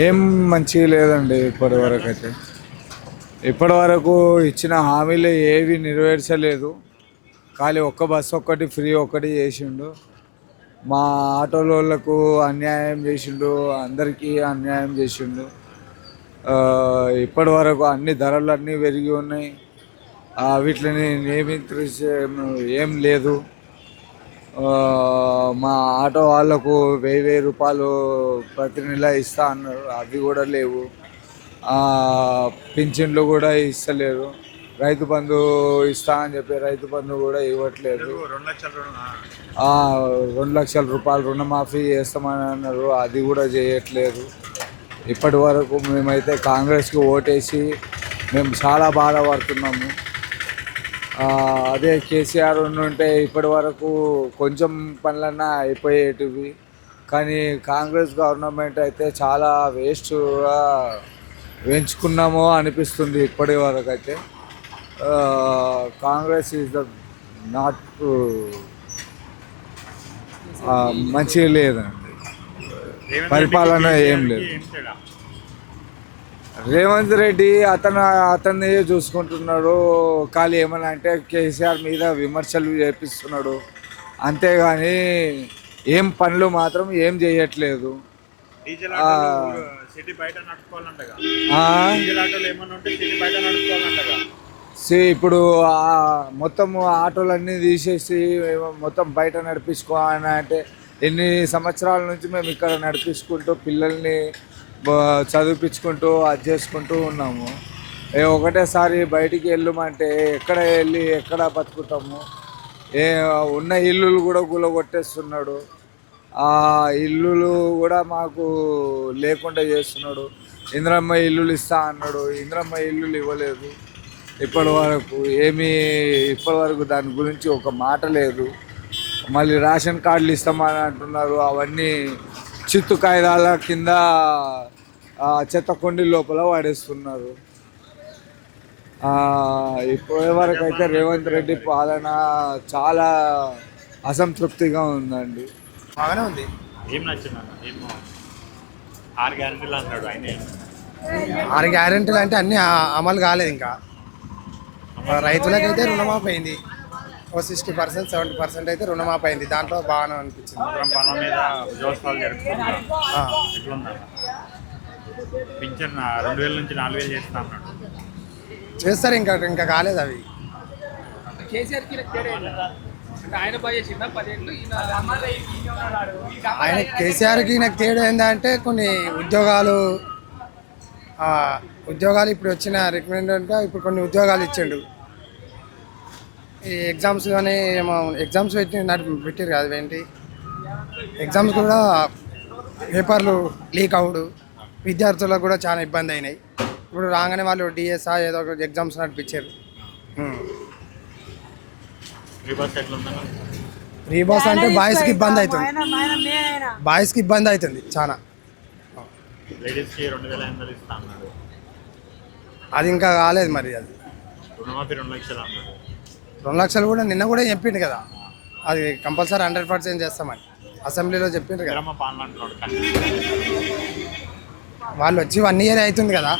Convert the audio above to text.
ఏం మంచిగా లేదండి ఇప్పటి వరకు అయితే. ఇప్పటి వరకు ఇచ్చిన హామీలు ఏవి నెరవేర్చలేదు. ఖాళీ ఒక్క బస్సు ఒక్కటి ఫ్రీ ఒక్కటి చేసిండు. మా ఆటోలకు అన్యాయం చేసిండు, అందరికీ అన్యాయం చేసిండు. ఇప్పటి వరకు అన్ని ధరలు అన్నీ పెరిగి ఉన్నాయి. వీటిని నియమించే ఏం లేదు. మా ఆటో వాళ్ళకు 1000 రూపాయలు ప్రతి నెల ఇస్తా అన్నారు, అవి కూడా లేవు. పింఛన్లు కూడా ఇస్తలేరు. రైతు బంధు ఇస్తా అని చెప్పి రైతు బంధు కూడా ఇవ్వట్లేదు. 2 లక్షల రూపాయలు రుణమాఫీ చేస్తామని అన్నారు, అది కూడా చేయట్లేదు. ఇప్పటి వరకు మేమైతే కాంగ్రెస్కి ఓటేసి మేము చాలా బాధపడుతున్నాము. అదే కేసీఆర్ ఉంటే ఇప్పటి వరకు కొంచెం పనులన్నా అయిపోయేటివి. కానీ కాంగ్రెస్ గవర్నమెంట్ అయితే చాలా వేస్ట్గా వేయించుకున్నామో అనిపిస్తుంది ఇప్పటి వరకు అయితే. కాంగ్రెస్ ఈజ్ ద నాట్ మంచిగా లేదండి, పరిపాలన ఏం లేదు. రేవంత్ రెడ్డి అతన్ని చూసుకుంటున్నాడు. ఖాళీ ఏమన్నా అంటే కేసీఆర్ మీద విమర్శలు చేపిస్తున్నాడు, అంతేగాని ఏం పనులు మాత్రం ఏం చేయట్లేదు. ఇప్పుడు మొత్తం ఆటోలన్నీ తీసేసి మొత్తం బయట నడిపించుకోవాలని అంటే ఎన్ని సంవత్సరాల నుంచి మేము ఇక్కడ నడిపించుకుంటూ పిల్లల్ని చదివించుకుంటూ అది చేసుకుంటూ ఉన్నాము. ఒకటేసారి బయటికి వెళ్ళమంటే ఎక్కడ వెళ్ళి ఎక్కడ బతుకుతాము? ఉన్న ఇల్లులు కూడా గులగొట్టేస్తున్నాడు. ఆ ఇల్లులు కూడా మాకు లేకుండా చేస్తున్నాడు. ఇందిరమ్మ ఇల్లులు ఇస్తా అన్నాడు, ఇందిరమ్మ ఇల్లులు ఇవ్వలేదు ఇప్పటి వరకు దాని గురించి ఒక మాట లేదు. మళ్ళీ రేషన్ కార్డులు ఇస్తామని అంటున్నారు, అవన్నీ చిత్తు కాగితాల కింద చెత్త కొండి లోపల వాడేస్తున్నారు. ఇప్పటి వరకు అయితే రేవంత్ రెడ్డి పాలన చాలా అసంతృప్తిగా ఉందండి. బాగానే ఉంది. ఏం నచ్చింది? 6 గ్యారెంటీలు అన్నాడు ఆయన. 6 గ్యారెంటీలు అంటే అన్నీ అమలు కాలేదు. ఇంకా రైతులకైతే రుణమాఫీ అయింది, ఒక 60% 70% అయితే రుణమాఫీ అయింది. దాంట్లో బాగానే అనిపించింది. పనుల మీద ఉద్యోగస్తులు జరుపుతున్నారు. పింఛన్ 2000 నుంచి 4000 చేస్తా అన్నాడు. చేస్తారు, ఇంకా కాలేదు అవి. ఆయన కేసీఆర్కి నాకు తేడా ఏంటంటే కొన్ని ఉద్యోగాలు ఇప్పుడు వచ్చిన రికమెండెంట్గా ఇప్పుడు కొన్ని ఉద్యోగాలు ఇచ్చిండు. ఈ ఎగ్జామ్స్ కానీ ఎగ్జామ్స్ పెట్టారు కదా, ఏంటి ఎగ్జామ్స్ కూడా పేపర్లు లీక్ అవుడు, విద్యార్థులకు కూడా చాలా ఇబ్బంది అయినాయి. ఇప్పుడు రాగానే వాళ్ళు డిఎస్ఆ ఏదో ఒక ఎగ్జామ్స్ నడిపించారు. ఫ్రీ బస్ అంటే బాయ్స్కి ఇబ్బంది అవుతుంది చాలా. అది ఇంకా కాలేదు మరి. అది 2 లక్షలు కూడా నిన్న కూడా చెప్పిండు కదా, అది కంపల్సరీ 100% చేస్తామని అసెంబ్లీలో చెప్పిండ్రు కదా. వాళ్ళు వచ్చి 1 ఇయర్ అవుతుంది కదా.